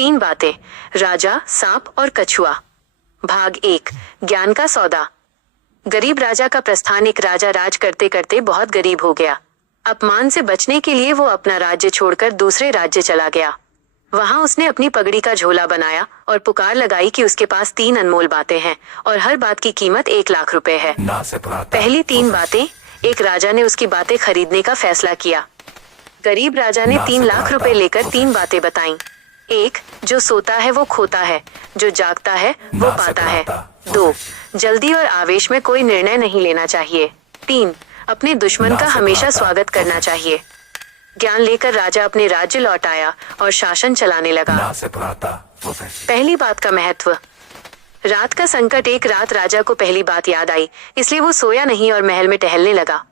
तीन बातें, राजा, सांप और कछुआ। भाग 1, ज्ञान का सौदा। गरीब राजा का प्रस्थान। एक राजा राज करते करते बहुत गरीब हो गया। अपमान से बचने के लिए वो अपना राज्य छोड़कर दूसरे राज्य चला गया। वहां उसने अपनी पगड़ी का झोला बनाया और पुकार लगाई कि उसके पास 3 अनमोल बातें हैं और हर बात की कीमत 1 लाख रुपए है। पहली 3 बातें। एक राजा ने उसकी बातें खरीदने का फैसला किया। गरीब राजा ने 3 लाख रुपए लेकर 3 बातें बताईं। 1, जो सोता है वो खोता है, जो जागता है वो पाता है। 2, जल्दी और आवेश में कोई निर्णय नहीं लेना चाहिए। 3, अपने दुश्मन का हमेशा स्वागत करना चाहिए। ज्ञान लेकर राजा अपने राज्य लौट आया और शासन चलाने लगा। पहली बात का महत्व। रात का संकट। एक रात राजा को पहली बात याद आई, इसलिए वो सोया नहीं और महल में टहलने लगा।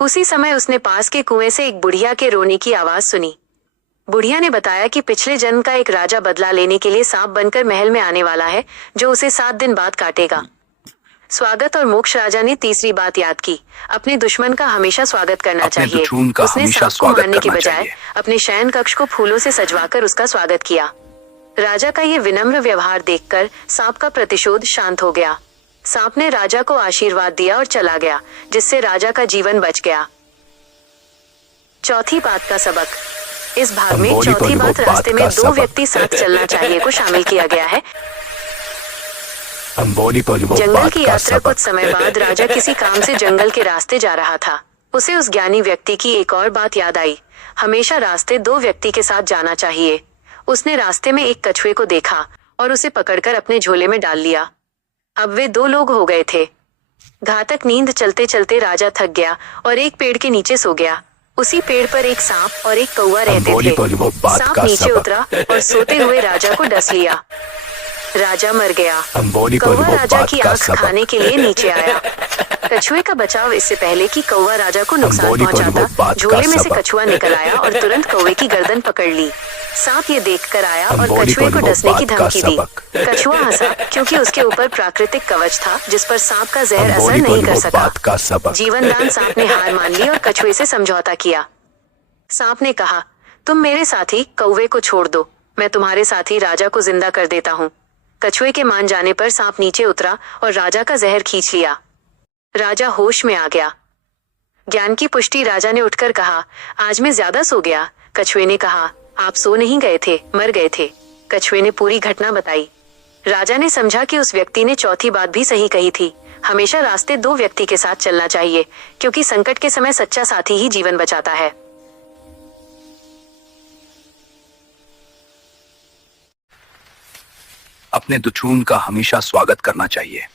उसी समय उसने पास के कुएं से एक बुढ़िया के रोने की आवाज सुनी। बुढ़िया ने बताया कि पिछले जन्म का एक राजा बदला लेने के लिए सांप बनकर महल में आने वाला है, जो उसे 7 दिन बाद काटेगा। स्वागत और मोक्ष। राजा ने तीसरी बात याद की, अपने दुश्मन का हमेशा स्वागत करना चाहिए। उसने सांप को मारने के बजाय अपने शयन कक्ष को फूलों से सजवाकर उसका स्वागत किया। राजा का ये विनम्र व्यवहार देखकर सांप का प्रतिशोध शांत हो गया। सांप ने राजा को आशीर्वाद दिया और चला गया, जिससे राजा का जीवन बच गया। चौथी बात का सबक। इस भाग में चौथी बात, रास्ते में 2 व्यक्ति साथ चलना चाहिए को शामिल किया गया है। जंगल की यात्रा। कुछ समय बाद राजा किसी काम से जंगल के रास्ते जा रहा था। उसे उस ज्ञानी व्यक्ति की एक और बात याद आई, हमेशा रास्ते 2 व्यक्ति के साथ जाना चाहिए। उसने रास्ते में एक कछुए को देखा और उसे पकड़कर अपने झोले में डाल लिया। अब वे 2 लोग हो गए थे। घातक नींद चलते चलते राजा थक गया और एक पेड़ के नीचे सो गया। उसी पेड़ पर एक सांप और एक कौवा रहते थे। सांप नीचे उतरा और सोते हुए राजा को डस लिया। राजा मर गया। कौवा राजा की आंख खाने के लिए नीचे आया। कछुए का बचाव। इससे पहले कि कौवा राजा को नुकसान पहुंचाता, झोले में से कछुआ निकल आया और तुरंत कौवे की गर्दन पकड़ ली। सांप ये देखकर आया और कछुए को डसने की धमकी दी। कछुआ हंसा, क्योंकि उसके ऊपर प्राकृतिक कवच था जिस पर सांप का जहर असर नहीं कर सका। जीवनदान। सांप ने हार मान ली और कछुए से समझौता किया। सांप ने कहा, तुम मेरे साथी कौवे को छोड़ दो, मैं तुम्हारे साथी राजा को जिंदा कर देता हूँ। कछुए के मान जाने पर सांप नीचे उतरा और राजा का जहर खींच लिया। राजा होश में आ गया। ज्ञान की पुष्टि। राजा ने उठकर कहा, आज मैं ज्यादा सो गया। कछुए ने कहा, आप सो नहीं गए थे, मर गए थे। कछुए ने पूरी घटना बताई। राजा ने समझा कि उस व्यक्ति ने चौथी बात भी सही कही थी, हमेशा रास्ते 2 व्यक्ति के साथ चलना चाहिए, क्योंकि संकट के समय सच्चा साथी ही जीवन बचाता है। अपने दुश्मन का हमेशा स्वागत करना चाहिए।